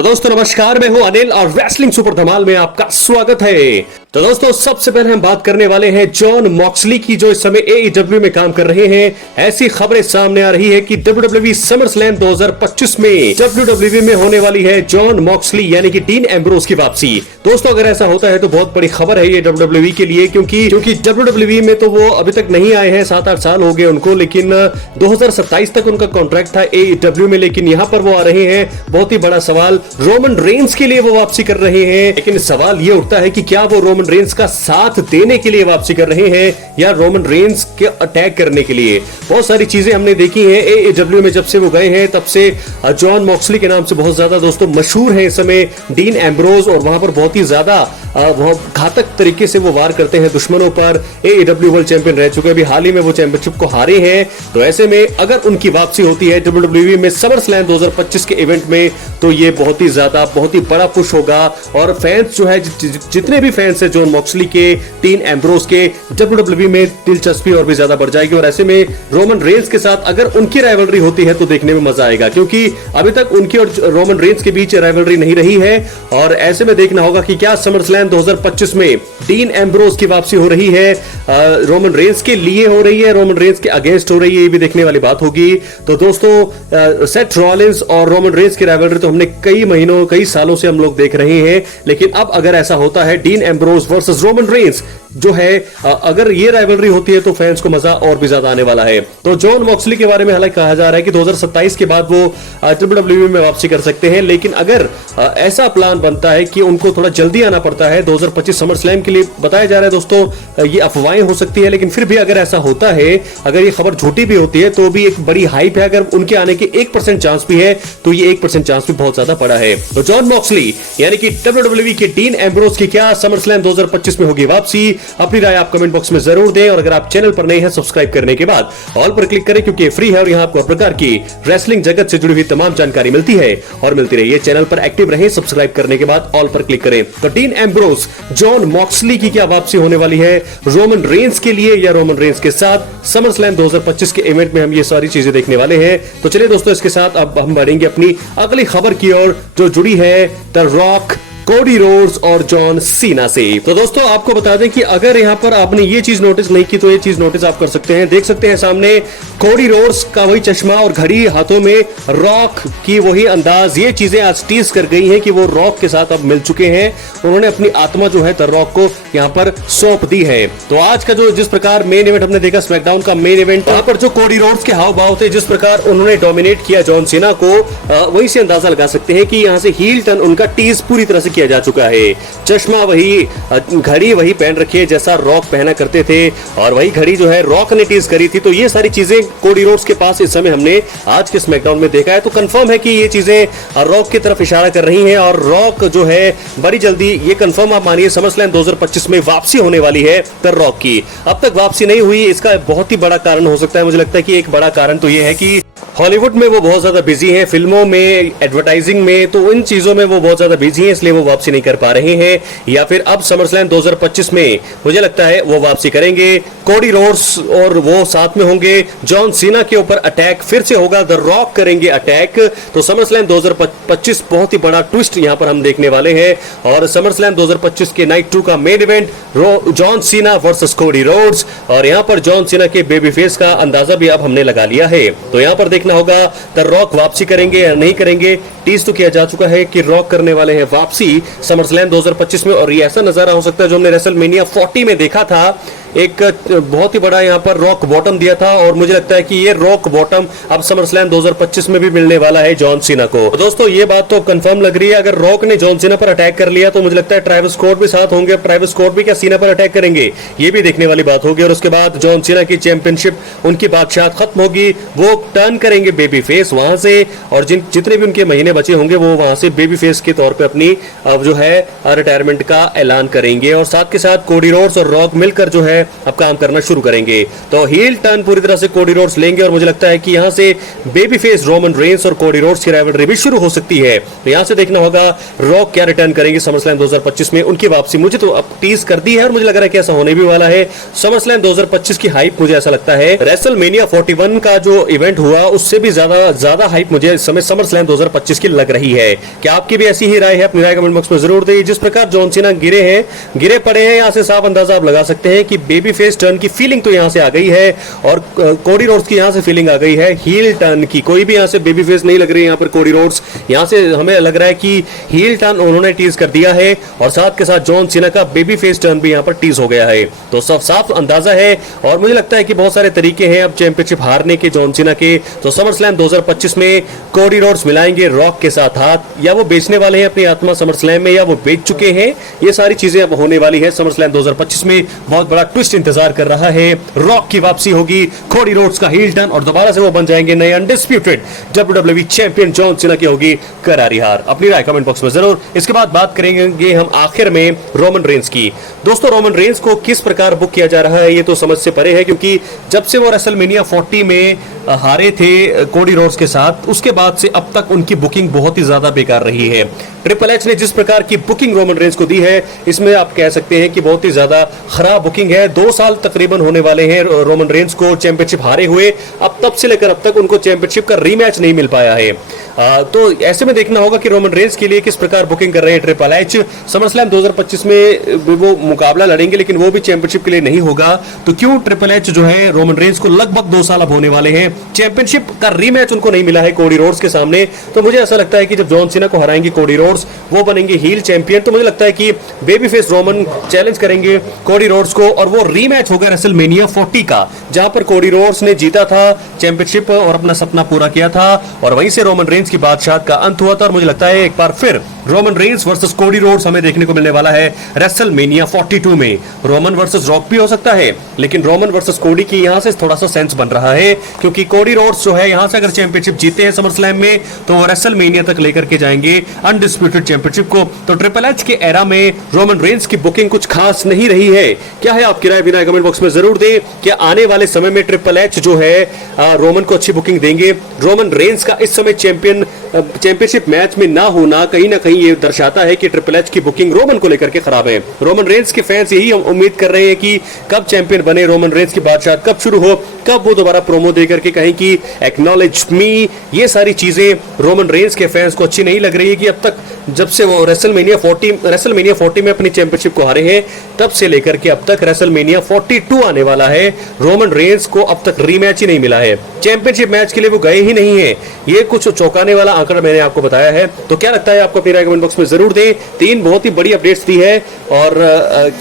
तो दोस्तों नमस्कार, मैं हूं अनिल और रेसलिंग सुपर धमाल में आपका स्वागत है। तो दोस्तों सबसे पहले हम बात करने वाले हैं जॉन मॉक्सली की, जो इस समय एईडब्ल्यू में काम कर रहे हैं। ऐसी खबरें सामने आ रही है कि डब्ल्यूडब्ल्यूई समरस्लैम 2025 में डब्ल्यूडब्ल्यूई में होने वाली है जॉन मॉक्सली यानी कि डीन एम्ब्रोस की वापसी। दोस्तों अगर ऐसा होता है तो बहुत बड़ी खबर है ये डब्ल्यूडब्ल्यूई के लिए, क्योंकि डब्ल्यूडब्ल्यूई में तो वो अभी तक नहीं आए हैं, 7-8 साल हो गए उनको, लेकिन 2027 तक उनका कॉन्ट्रैक्ट था एईडब्ल्यू में, लेकिन यहां पर वो आ रहे हैं। बहुत ही बड़ा सवाल, रोमन रेंस के लिए वो वापसी कर रहे हैं, लेकिन सवाल ये उठता है कि क्या वो रोमन रेंस का साथ देने के लिए वापसी कर रहे हैं या रोमन रेंस के अटैक करने के लिए। बहुत सारी चीजें हमने देखी हैं एईडब्ल्यू में, जब से वो गए हैं तब से जॉन मॉक्सली के नाम से बहुत ज्यादा दोस्तों मशहूर है इस समय डीन एम्ब्रोस, और वहां पर बहुत ही ज्यादा घातक तरीके से वो वार करते हैं दुश्मनों पर। एईडब्ल्यू वर्ल्ड चैंपियन रह चुके हैं, अभी हाल ही में वो चैंपियनशिप को हारे हैं। तो ऐसे में अगर उनकी वापसी होती है डब्ल्यूडब्ल्यूई में समरस्लैम 2025 के इवेंट में, तो ये बहुत ही बड़ा पुश होगा। और फैंस जो है, जितने भी फैंस है जॉन मॉक्सली के, डीन एम्ब्रोस के, डब्ल्यूडब्ल्यूई में दिलचस्पी और भी ज्यादा बढ़ जाएगी। और ऐसे में रोमन रेंस के साथ अगर उनकी राइवलरी होती है तो देखने में मजा आएगा, क्योंकि अभी तक उनकी और रोमन रेंस के बीच राइवलरी नहीं रही है। और ऐसे में देखना होगा कि क्या समरस्लैम 2025 में डीन एम्ब्रोस की वापसी हो रही है, रोमन रेंस के लिए हो रही है, रोमन रेंस के अगेंस्ट हो रही है, ये भी देखने वाली बात होगी। तो दोस्तों सेथ रॉलिंस और रोमन रेंस की राइवलरी तो हमने कई महीनों कई सालों से हम लोग देख रहे हैं, लेकिन अब अगर ऐसा होता है dean Ambrose versus Roman Reigns जो है, अगर ये राइवलरी होती है तो फैंस को मजा और भी ज्यादा आने वाला है। तो जॉन मॉक्सली के बारे में हालांकि कहा जा रहा है कि 2027 के बाद वो डब्ल्यूडब्ल्यूई में वापसी कर सकते हैं, लेकिन अगर ऐसा प्लान बनता है कि उनको थोड़ा जल्दी आना पड़ता है 2025 समरस्लैम के लिए, बताया जा रहा है दोस्तों ये अफवाहें हो सकती है, लेकिन फिर भी अगर ऐसा होता है, अगर ये खबर झूठी भी होती है तो भी एक बड़ी हाइप है। अगर उनके आने के 1% चांस भी है तो ये 1% चांस भी बहुत ज्यादा बड़ा है। तो जॉन मॉक्सली यानी कि डब्ल्यूडब्ल्यूई के डीन एम्ब्रोस की क्या समरस्लैम 2025 में होगी वापसी? अपनी राय आप कमेंट बॉक्स में जरूर दें, और अगर आप चैनल पर नए हैं सब्सक्राइब करने के बाद ऑल पर क्लिक करें, क्योंकि फ्री है और यहां आपको हर प्रकार की रेसलिंग जगत से जुड़ी हुई तमाम जानकारी मिलती है और मिलती रही है। चैनल पर एक्टिव रहें, सब्सक्राइब करने के बाद ऑल पर क्लिक करें। तो डीन एम्ब्रोस जॉन मॉक्सली की क्या वापसी होने वाली है रोमन रेंस के लिए या रोमन रेंस के साथ समरस्लैम 2025 के इवेंट में, हम ये सारी चीजें देखने वाले हैं। तो चलिए दोस्तों इसके साथ अब हम बढ़ेंगे अपनी अगली खबर की ओर, जो जुड़ी है द रॉक, कोडी रोड्स और जॉन सीना से। तो दोस्तों आपको बता दें कि अगर यहां पर आपने ये चीज नोटिस नहीं की तो ये चीज नोटिस आप कर सकते हैं। देख सकते हैं सामने कोडी रोड्स का वही चश्मा और घड़ी हाथों में, रॉक की वही अंदाज, ये चीजें आज टीज कर गई हैं कि वो रॉक के साथ अब मिल चुके हैं। उन्होंने अपनी आत्मा जो है द रॉक को यहां पर सौंप दी है। तो आज का जो जिस प्रकार मेन इवेंट हमने देखा, स्मैकडाउन का मेन इवेंट, वहां पर जो कोडी रोड्स के हाव भाव थे, जिस प्रकार उन्होंने डोमिनेट किया जॉन सीना को, वही से अंदाजा लगा सकते हैं कि यहां से हील टर्न उनका टीज पूरी तरह से किया जा चुका है। चश्मा वही, घड़ी वही पहन रखी है जैसा रॉक पहना करते थे, और वही घड़ी जो है रॉक ने टीज करी थी। तो ये सारी चीजें कोडी रोड्स के पास इस समय हमने आज के स्मैकडाउन में देखा है। तो कंफर्म है कि ये चीजें रॉक की तरफ इशारा कर रही हैं, और रॉक जो है बड़ी जल्दी, ये कंफर्म आप मानिए, समरस्लैम 2025 में वापसी होने वाली है द रॉक की। अब तक वापसी नहीं हुई, इसका बहुत ही बड़ा कारण हो सकता है, मुझे लगता है कि एक बड़ा कारण तो ये है कि हॉलीवुड में वो बहुत ज्यादा बिजी हैं, फिल्मों में, एडवर्टाइजिंग में, तो इन चीजों में वो बहुत ज्यादा बिजी हैं, इसलिए वो वापसी नहीं कर पा रहे हैं। या फिर अब समरस्लैम 2025 में मुझे लगता है वो वापसी करेंगे, कोडी रोड्स और वो साथ में होंगे। जॉन सीना के ऊपर अटैक फिर से होगा, द रॉक करेंगे अटैक। तो समरस्लैम 2025 बहुत ही बड़ा ट्विस्ट यहां पर हम देखने वाले हैं। और समरस्लैम 2025 के नाइट 2 का main event John Cena versus Cody Rhodes, और यहां पर जॉन सीना के बेबी फेस का अंदाजा भी अब हमने लगा लिया है। तो यहां पर देखना होगा द रॉक वापसी करेंगे या नहीं करेंगे। टीज तो किया जा चुका है कि रॉक करने वाले हैं वापसी समरस्लैम 2025 में, और ये ऐसा नजारा हो सकता है जो हमने रेसलमेनिया 40 में देखा था। एक बहुत ही बड़ा यहाँ पर रॉक बॉटम दिया था, और मुझे लगता है कि ये रॉक बॉटम अब समरस्लैम 2025 में भी मिलने वाला है जॉन सीना को। तो दोस्तों ये बात तो कंफर्म लग रही है, अगर रॉक ने जॉन सीना पर अटैक कर लिया तो मुझे लगता है ट्रेविस स्कॉट भी साथ होंगे। ट्रेविस स्कॉट भी क्या सीना पर अटैक करेंगे, ये भी देखने वाली बात होगी। और उसके बाद जॉन सीना की चैंपियनशिप, उनकी बादशाहत खत्म होगी, वो टर्न करेंगे बेबी फेस वहां से, और जितने भी उनके महीने बचे होंगे वो वहां से बेबी फेस के तौर पर अपनी अब जो है रिटायरमेंट का ऐलान करेंगे। और साथ के साथ कोडी रोड्स और रॉक मिलकर जो है अब काम करना शुरू करेंगे। तो हील टर्न पूरी तरह से कोडी रोड्स लेंगे, और मुझे लगता है कि यहां से बेबी फेस रोमन रेंस और कोडी रोड्स की राइवलरी भी शुरू हो सकती है। तो यहां से देखना होगा रॉक क्या रिटर्न करेंगे समरस्लैम 2025 में, उनकी वापसी मुझे तो अब टीज कर दी है, और मुझे लग रहा है कि ऐसा होने भी वाला है। समरस्लैम 2025 की हाइप मुझे ऐसा लगता है रेसलमेनिया 41 का जो इवेंट हुआ उससे भी ज्यादा हाइप मुझे इस समय समरस्लैम 2025 मुश्किल लग रही है। क्या आपकी भी ऐसी ही राय है? अपनी राय कमेंट बॉक्स में जरूर दें। जिस प्रकार जॉन सीना गिरे पड़े हैं, यहाँ से साफ अंदाजा आप लगा सकते हैं कि बेबी फेस टर्न की फीलिंग तो यहाँ से आ गई है और कोडी रोड्स की यहाँ से फीलिंग आ गई है हील टर्न की। कोई भी यहाँ से बेबी फेस नहीं लग रही है यहाँ पर कोडी रोड्स। यहाँ से हमें लग रहा है कि हील टर्न उन्होंने टीज कर दिया है और साथ के साथ जॉन सीना का बेबी फेस टर्न भी यहाँ पर टीज हो गया है। तो सब साफ अंदाजा है और मुझे लगता है कि बहुत सारे तरीके हैं अब चैंपियनशिप हारने के जॉन सीना के। तो समर स्लैम 2025 में कोडी रोड्स मिलाएंगे रॉक के साथ हाथ, या वो बेचने वाले हैं अपनी आत्मा समर स्लैम में, या वो बेच चुके हैं। ये सारी चीजें अब होने वाली है समर स्लैम 2025 में। बहुत बड़ा ट्विस्ट इंतजार कर रहा है। रॉक की वापसी होगी, कोडी रोड्स का हील टर्न और दोबारा से वो बन जाएंगे नए undisputed WWE champion. John Cena की होगी करारी हार। अपनी राय कमेंट बॉक्स में जरूर। इसके बाद बात करेंगे हम आखिर में रोमन रेंस की। दोस्तों रोमन रेंस को किस प्रकार बुक किया जा रहा है ये तो समझ से परे है, क्योंकि जब से वो रेसलमेनिया 40 में हारे थे कोडी रोड्स के साथ, उसके बाद से अब तक उनकी बुकिंग बहुत ही ज्यादा बेकार रही है। ट्रिपल एच ने जिस प्रकार की बुकिंग रोमन रेंस को दी है, इसमें आप कह सकते हैं कि बहुत ही ज्यादा खराब बुकिंग है। 2 साल तकरीबन होने वाले हैं रोमन रेंस को चैंपियनशिप हारे हुए। अब तब से लेकर अब तक उनको चैंपियनशिप का रीमैच नहीं मिल पाया है। तो ऐसे में देखना होगा कि रोमन रेंस के लिए किस प्रकार बुकिंग कर रहे हैं ट्रिपल एच। समर स्लैम 2025 में वो मुकाबला लड़ेंगे, लेकिन वो भी चैंपियनशिप के लिए नहीं होगा। तो क्यों ट्रिपल एच जो है रोमन रेंस को लगभग 2 साल अब होने वाले हैं, चैंपियनशिप का रीमैच उनको नहीं मिला है कोडी रोड्स के सामने। तो मुझे ऐसा लगता है कि जब जॉन सीना को हराएंगे कोडी रोड्स, वो बनेंगे हील चैंपियन। तो मुझे लगता है कि बेबी फेस रोमन चैलेंज करेंगे कोडी रोड्स को और वो रीमैच होगा रेसलमेनिया 40 का, जहां पर कोडी रोड्स ने जीता था चैंपियनशिप और अपना सपना पूरा किया था और वहीं से रोमन रेंस की बादशाह का अंत हुआ था। और मुझे लगता है एक बार फिर Roman Reigns versus Cody Rhodes हमें देखने को मिलने वाला है रेसलमेनिया 42 में। रोमन वर्सेस रॉक भी हो सकता है, लेकिन रोमन वर्सेस कोडी की यहां से थोड़ा सा सेंस बन रहा है, क्योंकि कोडी रोड्स जो है यहां से अगर चैंपियनशिप जीते हैं समर स्लैम में, तो वो रेसलमेनिया तक लेकर के जाएंगे अनडिस्प्यूटेड चैंपियनशिप को। तो ट्रिपल एच के एरा में रोमन रेंस की बुकिंग कुछ खास नहीं रही है। क्या है आपकी राय? बिना कमेंट बॉक्स में जरूर दें। क्या आने वाले समय में ट्रिपल एच जो है रोमन को अच्छी बुकिंग देंगे? रोमन रेंस का इस समय चैंपियनशिप मैच में ना होना कहीं ना कहीं ये दर्शाता है कि ट्रिपल एच की बुकिंग रोमन को लेकर के खराब है। रोमन रेंस के फैंस यही उम्मीद कर रहे हैं कि कब चैंपियन बने रोमन रेंस की बादशाह, कब शुरू हो, कब वो दोबारा प्रोमो देकर के कहें कि एक्नॉलेज मी। ये सारी चीजें रोमन रेंस के फैंस को अच्छी नहीं लग रही है कि अब तक जब से वो रेसलमेनिया 40 में अपनी चैंपियनशिप को हारे हैं, तब से लेकर के अब तक रेसलमेनिया 42 आने वाला है, रोमन रेंस को अब तक रीमैच ही नहीं मिला है। चैंपियनशिप मैच के लिए वो गए ही नहीं है। ये कुछ चौंकाने वाला आंकड़ा मैंने आपको बताया है। तो क्या लगता है आपको? अपनी राय कमेंट बॉक्स में जरूर दें। 3 बहुत ही बड़ी अपडेट्स दी है और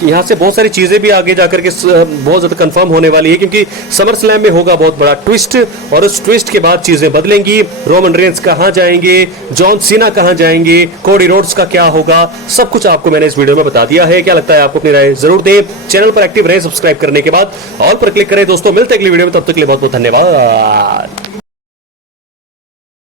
यहाँ से बहुत सारी चीजें भी आगे जाकर के बहुत ज्यादा कंफर्म होने वाली है, क्योंकि समर स्लैम में होगा बहुत बड़ा ट्विस्ट और उस ट्विस्ट के बाद चीजें बदलेंगी। रोमन रेंस कहां जाएंगे, जॉन सीना कहां जाएंगे, कोडी रोड्स का क्या होगा, सब कुछ आपको मैंने इस वीडियो में बता दिया है। क्या लगता है आपको? अपनी राय जरूर दें। चैनल पर एक्टिव रहे, सब्सक्राइब करने के बाद ऑल पर क्लिक करें। दोस्तों मिलते हैं अगली वीडियो में, तब तक के लिए बहुत बहुत धन्यवाद।